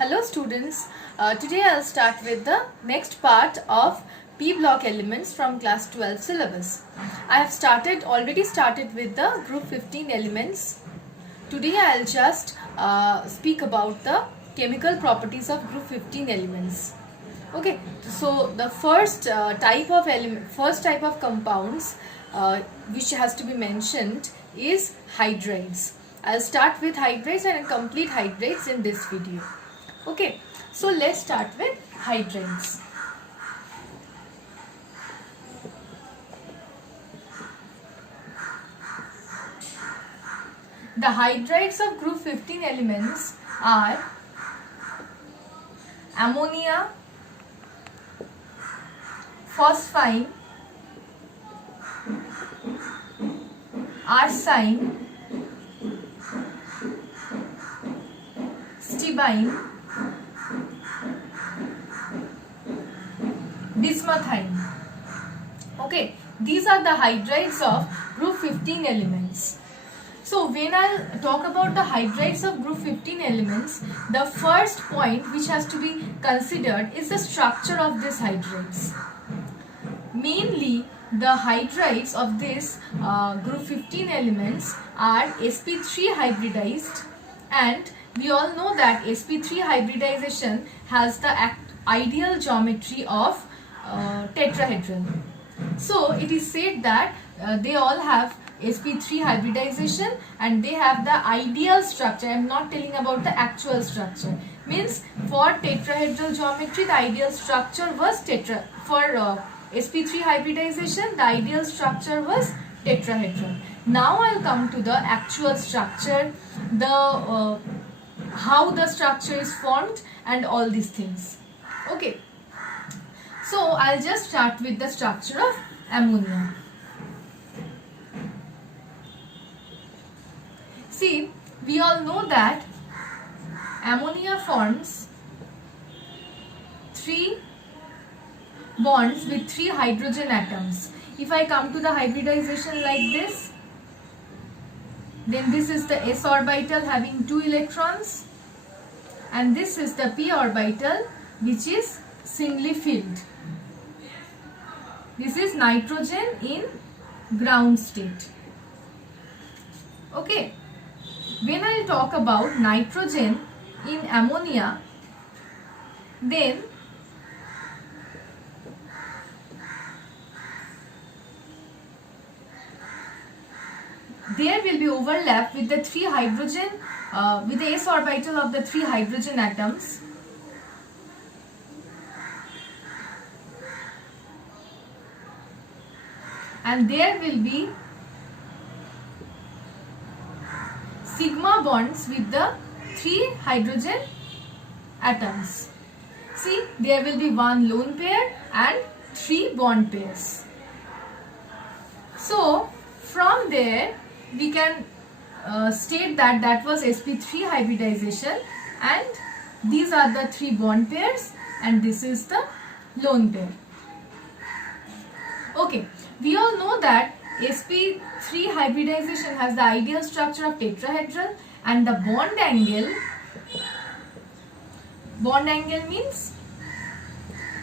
Hello students, today I'll start with the next part of P block elements from class 12 syllabus. I have already started with the group 15 elements. Today I'll just speak about the chemical properties of group 15 elements. Okay, so the first type of compounds which has to be mentioned is hydrides. I'll start with hydrides and complete hydrides in this video. Okay, so let's start with hydrides. The hydrides of group 15 elements are ammonia, phosphine, arsine, stibine, bismuthine. Okay, these are the hydrides of group 15 elements. So when I'll talk about the hydrides of group 15 elements, the first point which has to be considered is the structure of these hydrides. Mainly the hydrides of this group 15 elements are sp3 hybridized, and we all know that sp3 hybridization has the ideal geometry of tetrahedral. So it is said that they all have sp3 hybridization and they have the ideal structure. I am not telling about the actual structure. Means for tetrahedral geometry the ideal structure was sp3 hybridization the ideal structure was tetrahedral. Now I'll come to the actual structure, the how the structure is formed and all these things. Okay, so I'll just start with the structure of ammonia. See, we all know that ammonia forms 3 bonds with 3 hydrogen atoms. If I come to the hybridization like this, then this is the s orbital having 2 electrons and this is the p orbital which is singly filled. This is nitrogen in ground state. Okay, when I talk about nitrogen in ammonia, then there will be overlap with the 3 hydrogen, with the s orbital of the 3 hydrogen atoms. And there will be sigma bonds with the 3 hydrogen atoms. See, there will be 1 lone pair and 3 bond pairs. So, from there we can state that that was sp3 hybridization and these are the 3 bond pairs and this is the lone pair. Okay, we all know that sp3 hybridization has the ideal structure of tetrahedral and the bond angle means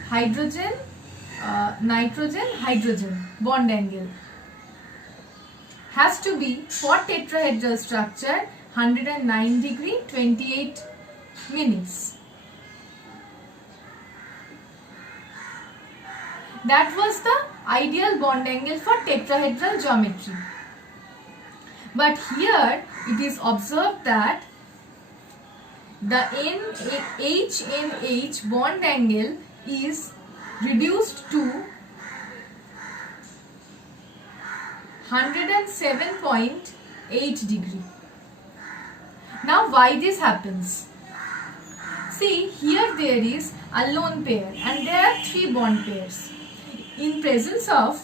hydrogen, nitrogen, hydrogen bond angle has to be for tetrahedral structure 109 degree 28 minutes. That was the ideal bond angle for tetrahedral geometry. But here it is observed that the HNH bond angle is reduced to 107.8 degree. Now why this happens? See, here there is a lone pair and there are 3 bond pairs. In presence of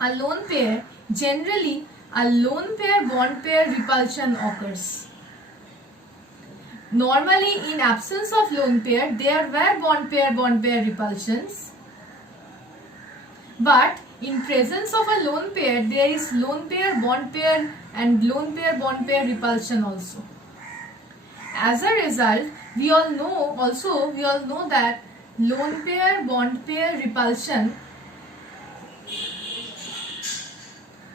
a lone pair, generally a lone pair bond pair repulsion occurs. Normally in absence of lone pair, there were bond pair repulsions. But in presence of a lone pair, there is lone pair, bond pair and lone pair, bond pair repulsion also. As a result, we all know that lone pair bond pair repulsion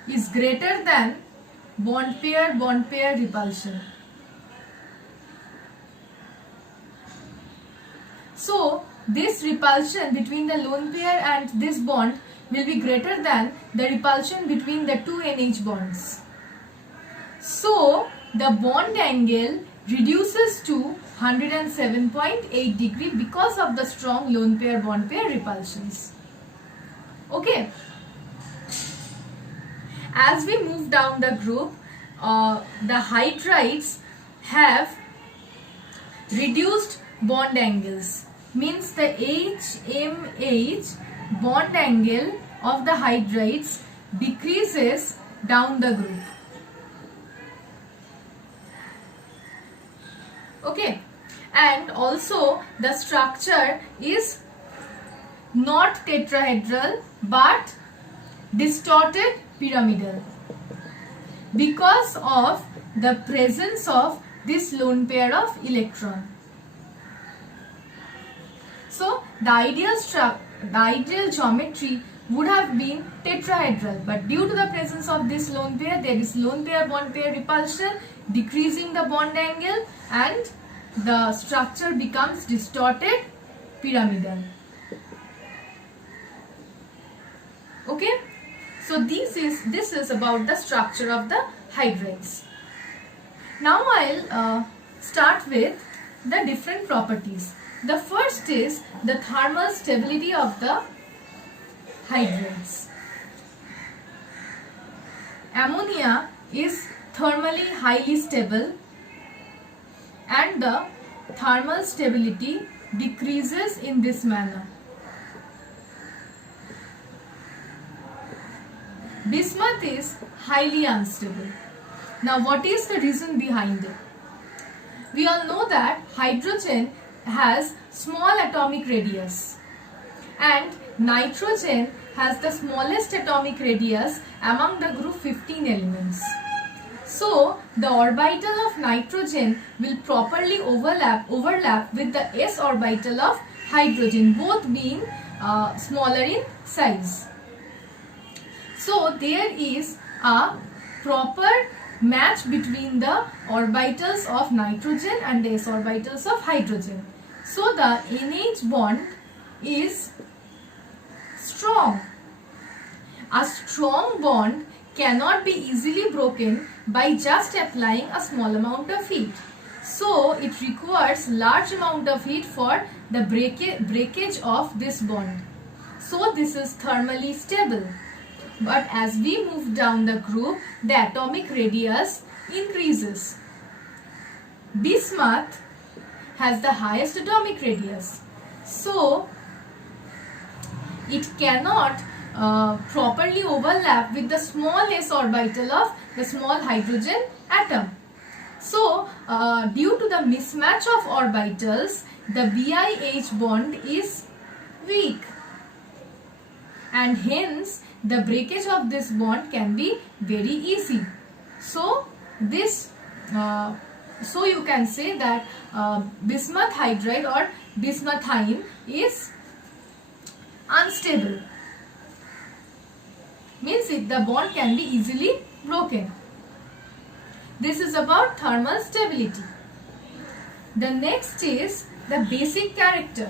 is greater than bond pair repulsion. So this repulsion between the lone pair and this bond will be greater than the repulsion between the two NH bonds. So the bond angle reduces to 107.8 degree because of the strong lone pair bond pair repulsions. Okay. As we move down the group, the hydrides have reduced bond angles. Means the HMH bond angle of the hydrides decreases down the group. Okay, and also the structure is not tetrahedral but distorted pyramidal because of the presence of this lone pair of electron. So the ideal geometry would have been tetrahedral, but due to the presence of this lone pair, there is lone pair bond pair repulsion, decreasing the bond angle, and the structure becomes distorted pyramidal. Okay, so this is about the structure of the hydrides. Now I'll start with the different properties. The first is the thermal stability of the hydrides. Ammonia is thermally highly stable and the thermal stability decreases in this manner. Bismuth is highly unstable. Now what is the reason behind it? We all know that hydrogen has small atomic radius and nitrogen has the smallest atomic radius among the group 15 elements. So the orbital of nitrogen will properly overlap with the s orbital of hydrogen, both being smaller in size. So there is a proper match between the orbitals of nitrogen and the s orbitals of hydrogen. So the NH bond is strong. A strong bond cannot be easily broken by just applying a small amount of heat. So it requires large amount of heat for the breakage of this bond. So this is thermally stable. But as we move down the group, the atomic radius increases. Bismuth has the highest atomic radius. So it cannot properly overlap with the small s orbital of the small hydrogen atom. So due to the mismatch of orbitals, the BiH bond is weak, and hence the breakage of this bond can be very easy. So this so you can say that bismuth hydride or bismuthine is unstable. Means the bond can be easily broken. This is about thermal stability. The next is the basic character.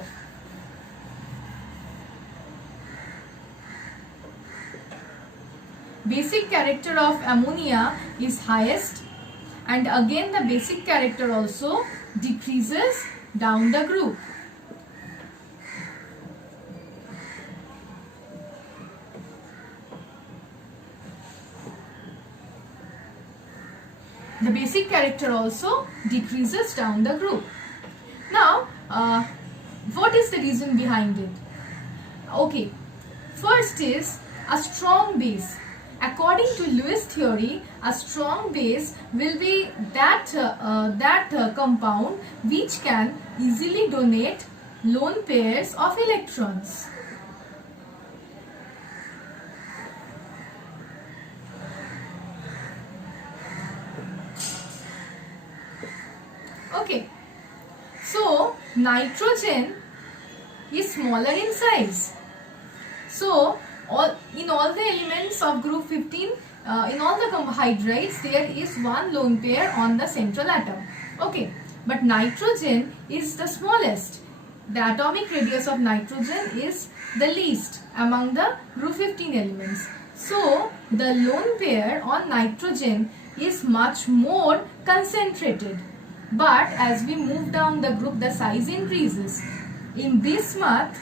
Basic character of ammonia is highest, and again the basic character also decreases down the group. The basic character also decreases down the group. Now, what is the reason behind it? Okay, first is a strong base. According to Lewis theory, a strong base will be that compound which can easily donate lone pairs of electrons. Okay, so nitrogen is smaller in size. So in all the elements of group 15, in all the hydrides, there is one lone pair on the central atom. Okay, but nitrogen is the smallest. The atomic radius of nitrogen is the least among the group 15 elements. So the lone pair on nitrogen is much more concentrated. But as we move down the group, the size increases. In bismuth,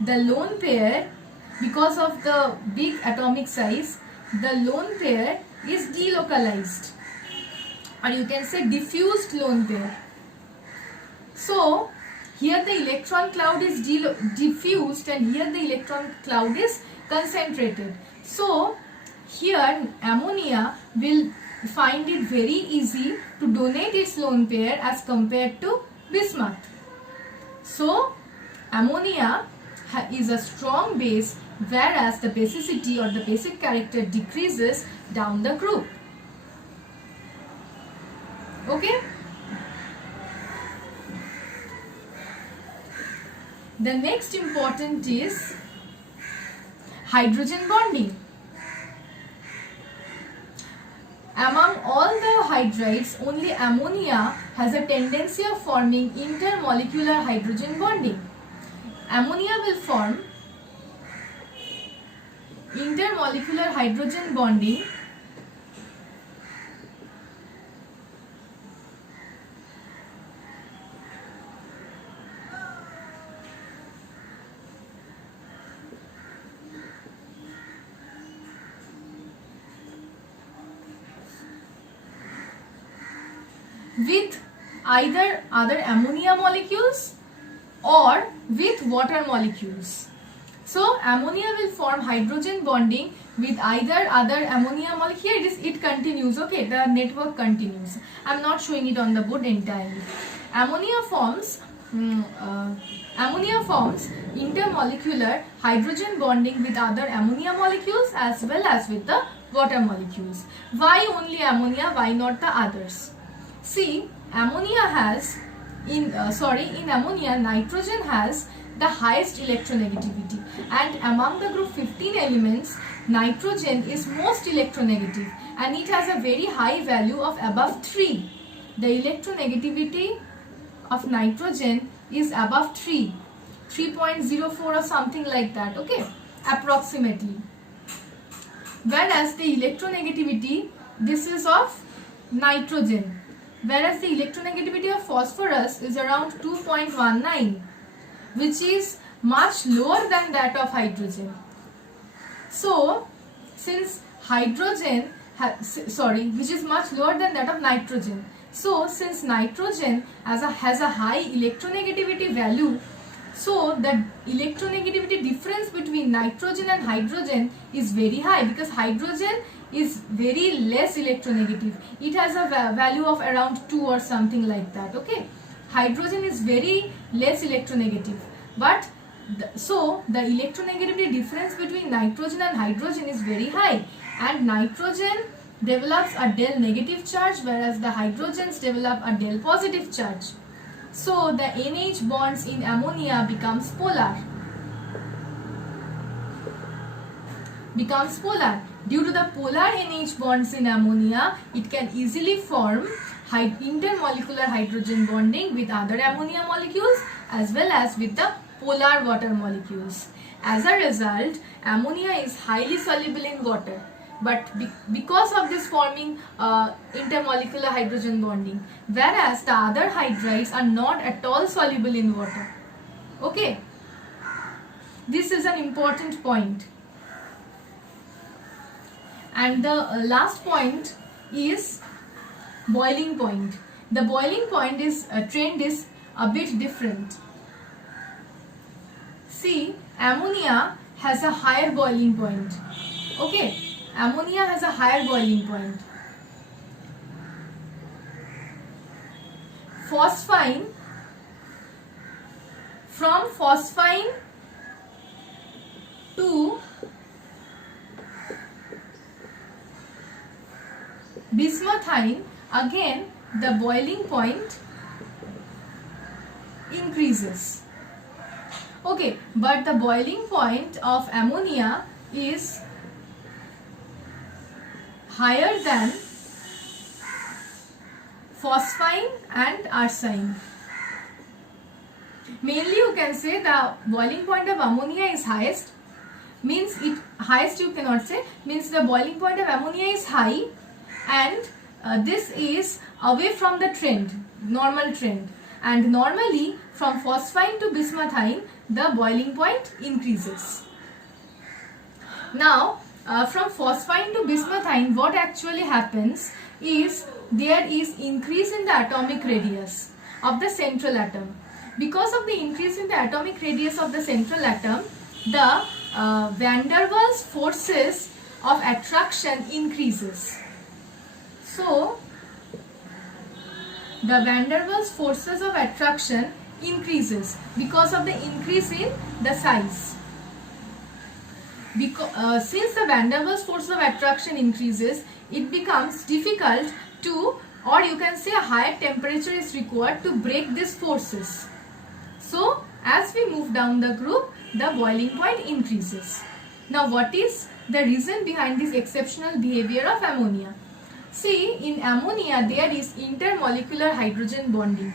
the lone pair, because of the big atomic size, the lone pair is delocalized, or you can say diffused lone pair. So here the electron cloud is diffused and here the electron cloud is concentrated. So here ammonia will find it very easy to donate its lone pair as compared to bismuth. So ammonia is a strong base, whereas the basicity or the basic character decreases down the group. Okay? The next important is hydrogen bonding. Among all the hydrides, only ammonia has a tendency of forming intermolecular hydrogen bonding. Ammonia will form intermolecular hydrogen bonding with either other ammonia molecules or with water molecules. So ammonia will form hydrogen bonding with either other ammonia molecule. Here it continues. Okay, the network continues. I am not showing it on the board entirely. Ammonia forms intermolecular hydrogen bonding with other ammonia molecules as well as with the water molecules. Why only ammonia? Why not the others? See, ammonia has in ammonia, nitrogen has the highest electronegativity, and among the group 15 elements, nitrogen is most electronegative and it has a very high value of above 3. The electronegativity of nitrogen is above 3, 3.04 or something like that, okay, approximately. Whereas the electronegativity, this is of nitrogen, whereas the electronegativity of phosphorus is around 2.19, which is much lower than that of hydrogen. So since hydrogen which is much lower than that of nitrogen. So since nitrogen has a high electronegativity value, so the electronegativity difference between nitrogen and hydrogen is very high, because hydrogen is very less electronegative. It has a value of around 2 or something like that, okay. Hydrogen is very less electronegative, but so the electronegativity difference between nitrogen and hydrogen is very high, and nitrogen develops a del negative charge, whereas the hydrogens develop a del positive charge. So the NH bonds in ammonia becomes polar. Due to the polar NH bonds in ammonia, it can easily form intermolecular hydrogen bonding with other ammonia molecules as well as with the polar water molecules. As a result, ammonia is highly soluble in water, but because of this forming intermolecular hydrogen bonding, whereas the other hydrides are not at all soluble in water. Okay, this is an important point. And the last point is boiling point. The boiling point is trend is a bit different. See, ammonia has a higher boiling point. Okay, ammonia has a higher boiling point. Phosphine, from phosphine to bismuthine, again the boiling point increases. Okay, but the boiling point of ammonia is higher than phosphine and arsine. Mainly you can say the boiling point of ammonia is highest, means it highest you cannot say, means the boiling point of ammonia is high, and this is away from the trend, normal trend, and normally from phosphine to bismuthine the boiling point increases. Now from phosphine to bismuthine what actually happens is there is increase in the atomic radius of the central atom. Because of the increase in the atomic radius of the central atom, the van der Waals forces of attraction increases. So the van der Waals forces of attraction increases because of the increase in the size. Because since the van der Waals force of attraction increases, it becomes difficult to, or you can say a higher temperature is required to break these forces. So as we move down the group, the boiling point increases. Now what is the reason behind this exceptional behavior of ammonia? See, in ammonia there is intermolecular hydrogen bonding.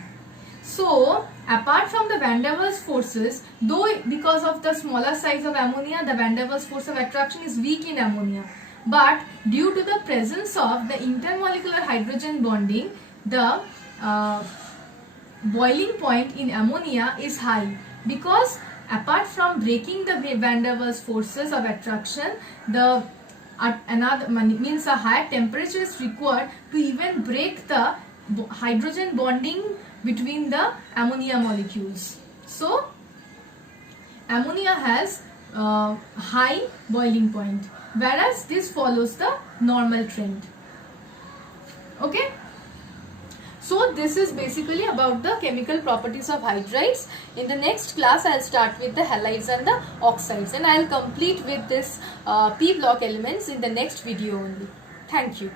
So apart from the van der Waals forces, though because of the smaller size of ammonia the van der Waals force of attraction is weak in ammonia, but due to the presence of the intermolecular hydrogen bonding, the boiling point in ammonia is high, because apart from breaking the van der Waals forces of attraction, the another means a higher temperature is required to even break the hydrogen bonding between the ammonia molecules. So ammonia has high boiling point, whereas this follows the normal trend. Okay. So this is basically about the chemical properties of hydrides. In the next class I will start with the halides and the oxides, and I will complete with this P block elements in the next video only. Thank you.